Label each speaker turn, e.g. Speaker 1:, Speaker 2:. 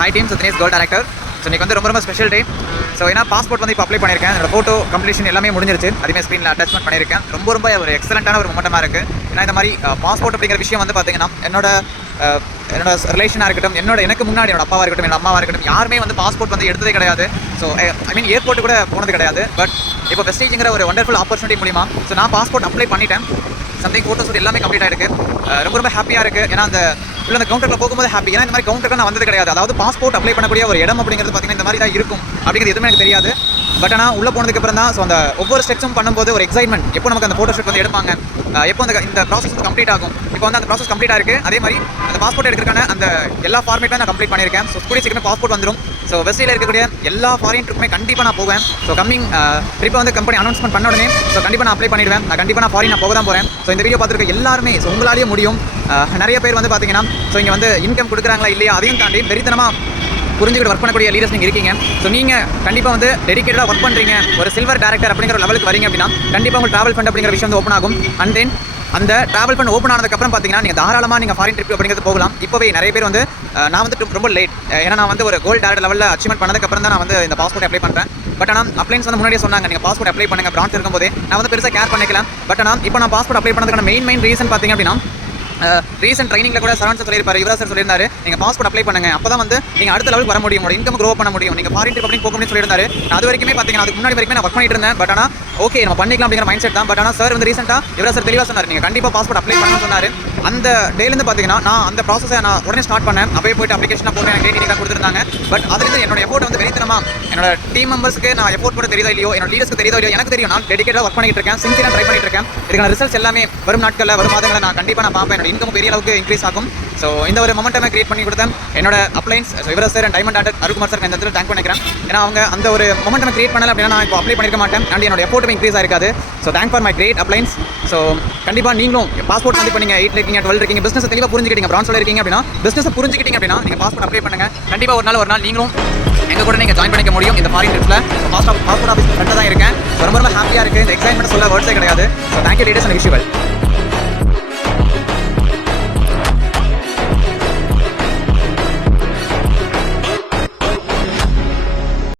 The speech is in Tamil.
Speaker 1: ஹை டீம் ஸோ தினேஷ் கோல் டேரக்டர் ஸோ இன்னைக்கு வந்து ரொம்ப ரொம்ப ஸ்பெஷல் டே ஸோ ஏன்னா பாஸ்போர்ட் வந்து இப்போ அப்ளை பண்ணியிருக்கேன். என்னோட ஃபோட்டோ கம்ப்ளீஷன் எல்லாமே முடிஞ்சிருச்சு. அதுமே ஸ்க்ரீனில் அட்டாச்மெண்ட் பண்ணியிருக்கேன். ரொம்ப ரொம்ப ஒரு எக்ஸலண்ட்டான ஒரு மொமெண்டமாக இருக்குது ஏன்னா இந்த மாதிரி பாஸ்போர்ட் அப்படிங்கிற விஷயம் வந்து பார்த்தீங்கன்னா என்னோட என்னோட ரிலேஷனாக இருக்கட்டும் என்னோட எனக்கு முன்னாடி என்னோட அப்பாவாக இருக்கட்டும் என்னோட அம்மாவாக இருக்கட்டும் யாருமே வந்து பாஸ்போர்ட் வந்து எடுத்ததே கிடையாது. ஸோ ஐ மீன் ஏர்போர்ட் கூட போனது கிடையாது. பட் இப்போ வெஸ்டேஜுங்கிற ஒரு ஒண்டர்ஃபுல் ஆப்பர்ச்சுனிட்டி மூலிமா ஸோ நான் பாஸ்போர்ட் அப்ளை பண்ணிட்டேன். சம்திங் ஃபோட்டோஸ் எல்லாமே கம்ப்ளீட் ஆகிருக்கு ரொம்ப ரொம்ப ஹாப்பியாக இருக்குது ஏன்னா அந்த இல்லை அந்த கவுண்டரில் போகும்போது ஹாப்பி ஏன்னா இந்த மாதிரி கவுண்டருக்கு நான் வந்தது கிடையாது. அதாவது பாஸ்போர்ட் அப்ளை பண்ணக்கூடிய ஒரு இடம் அப்படிங்கிறது பார்த்தீங்கன்னா இந்த மாதிரி தான் இருக்கும். அப்படிங்கிறது எதுவுமே எனக்கு தெரியாது. பட் ஆனால் உள்ளே போனதுக்கு அப்புறம் தான் ஸோ அந்த ஒவ்வொரு ஸ்டெப்ஸும் பண்ணும்போது ஒரு எக்ஸைட்மெண்ட் எப்போ நமக்கு அந்த ஃபோட்டோ ஷூட் வந்து எடுப்பாங்க? எப்போ அந்த இந்த ப்ராசஸ் வந்து கம்ப்ளீட் ஆகும்? இப்போ வந்து அந்த ப்ராசஸ் கம்ப்ளீட் ஆகிருக்கு அதே மாதிரி அந்த பாஸ்போர்ட் எடுக்கிறக்கான அந்த எல்லா ஃபார்மேட்டும் நான் கம்ப்ளீட் பண்ணியிருக்கேன். ஸோ கூடிய சீக்கிரமே பாஸ்போர்ட் வந்துடும் ஸோ வெஸ்டியில் இருக்கக்கூடிய எல்லா ஃபாரின் ட்ரிப்புமே கண்டிப்பாக நான் போவேன். ஸோ கம்மிங் ட்ரிப்பை வந்து கம்பெனி அனௌன்ஸ்மெண்ட் பண்ண உடனே ஸோ கண்டிப்பாக நான் அப்ளை பண்ணிடுவேன். நான் கண்டிப்பாக நான் ஃபாரின் நான் போக தான் போகிறேன் ஸோ இந்த வீடியோ பார்த்துருக்க எல்லாருமே ஸோ உங்களாலேயே முடியும். நிறைய பேர் வந்து பார்த்தீங்கன்னா ஸோ இங்கே வந்து இன்கம் கொடுக்குறாங்களா இல்லையா அதையும் தாண்டி வெறித்தனமாக புரிஞ்சுக்கிட்டு ஒர்க் பண்ணக்கூடிய லீடர்ஸ் நீங்கள் இருக்கீங்க. ஸோ நீங்கள் கண்டிப்பாக வந்து டெடிக்கேட்டாக ஒர்க் பண்ணுறீங்க ஒரு சில்வர் டேரக்டர் அப்படிங்கிற ஒரு லெவலுக்கு வரீங்க அப்படின்னா கண்டிப்பாக உங்களுக்கு ட்ராவல் ஃபண்ட் அப்படிங்கிற விஷயம் வந்து ஓப்பன் ஆகும். அண்ட் தென் அந்த ட்ராவல் ஃபண்ட் ஓப்பன் ஆனதுக்கப்புறம் பார்த்தீங்கன்னா நீங்கள் தாராளமாக நீங்கள் ஃபாரின் ட்ரிப் அப்படிங்கிறது போகலாம். இப்போவே நிறைய பேர் வந்து நான் வந்து ரொம்ப லேட் ஏன்னா நான் வந்து ஒரு கோல்டு டேரக்ட் லெவலில் அச்சீவ்மெண்ட் பண்ணதுக்கப்புறம் தான் நான் வந்து இந்த பாஸ்போர்ட் அப்ளை பண்ணுறேன் பட் ஆனால் அப்ளைன்ஸ் வந்து முன்னாடியே சொன்னாங்க. நீங்கள் பாஸ்போர்ட் அப்ளை பண்ணுங்கள் பிரான்ச் இருக்கும்போதே. நான் வந்து பெருசாக கேர் பண்ணிக்கலாம். பட் ஆனால் இப்போ நான் பாஸ்போர்ட் அப்ளை பண்ணதுக்கான மெயின் மெயின் ரீசன் பார்த்தீங்க அப்படின்னா ரீசெண்ட் ட்ரைனிங்ல கூட சரவண் சார் சொல்லியிருப்பாரு யுவராஜ் சார் சொல்லியிருந்தாரு. நீங்க பாஸ்போர்ட் அப்ளை பண்ணுங்க. அப்பதான் வந்து நீங்க அடுத்த லெவலுக்கு வர முடியும். உங்களோட இன்கம் க்ரோ பண்ண முடியும். நீங்க ஃபாரின் ட்ரிப் அப்படின்னு போக முடியும் சொல்லியிருந்தாரு. அது வரைக்குமே பாத்தீங்கன்னா அதுக்கு முன்னாடி வரைக்கும் நான் ஒர்க் பண்ணிட்டு இருந்தேன். பட் ஆனா ஓகே நம்ம பண்ணிக்கலாம் அப்படிங்கிற மைண்ட் செட் தான். பட் ஆனால் சார் வந்து ரீசெண்டாக இவரா சார் தெளிவாக சொன்னார். நீங்கள் கண்டிப்பாக பாஸ்போர்ட் அப்ளை பண்ணணும்னு சொன்னார். அந்த டேலேருந்து பார்த்தீங்கன்னா நான் அந்த ப்ராசஸை நான் உடனே ஸ்டார்ட் பண்ணேன். அப்போயே போயிட்டு அப்ளிகேஷன் போட்டு எனக்கு டேட் கொடுத்துருந்தாங்க. பட் அதுலேருந்து என்னோட எஃபோர்ட் வந்து வெளித்தனமா என்னோட டீம் மெம்பர்ஸ்க்கு நான் எஃபோர்ட் போட தெரியுதோ இல்லையோ என்னோட லீடர்ஸ்க்கு தெரியுதோ இல்லையோ எனக்கு தெரியும். நான் டெடிக்கேட்டாக ஒர்க் பண்ணிட்டு இருக்கேன். சின்சியராக ட்ரை பண்ணிட்டு இருக்கேன். இதுக்கான ரிசல்ட்ஸ் எல்லாமே வரும் நாட்களில் வரும் மாதங்களில் நான் கண்டிப்பாக நான் பார்ப்பேன். என்னோட இன்கம் பெரிய அளவுக்கு இன்க்ரீஸ் ஆகும். ஸோ இந்த ஒரு மொமெண்டமே கிரியேட் பண்ணி கொடுத்தேன். என்னோட அப்ளைன்ஸ் யுவராஜ் சார் டைமண்ட் ஆர்டர் அருகுமார் சார் இந்த இடத்துல தேங்க் பண்ணிக்கிறேன். ஏன்னா அவங்க அந்த ஒரு மொமெண்டம் கிரியேட் பண்ணல அப்படின்னா நான் இப்போ அப்ளை பண்ணிருக்க மாட்டேன். அண்ட் என்னோட எஃபோர்ட்டும் increase ஆயிருக்காது. So thank for my great appliance so கண்டிப்பாக நீங்களும் பாஸ்போர்ட் வந்து இப்போ நீங்கள் எயிட் இருக்கீங்க டுவெல் இருக்கீங்க பிஸ்னஸ் தெளிவாக புரிஞ்சுக்கிட்டீங்க பிரான்ஸில் இருக்கீங்க அப்படின்னா பிஸ்னஸ் புரிஞ்சுக்கிட்டீங்க அப்படின்னா நீங்கள் பாஸ்போர்ட் அப்ளை பண்ணுங்க. கண்டிப்பாக ஒரு நாள் ஒரு நாள் நீங்களும் எங்கள் கூட நீங்கள் ஜாயின் பண்ணிக்க முடியும் இந்த ஃபாரின் ட்ரிப்ல பாஸ்போர்ட் பாஸ்போர்ட் ஆஃபீஸ் ஃப்ரெண்டாக தான் இருக்கேன். ரொம்ப ரொம்ப ஹாப்பியாக இருக்குது இந்த எக்ஸைட்மெண்ட் சொல்ல வேர்ட்ஸே கிடையாது. So thank you leaders and visual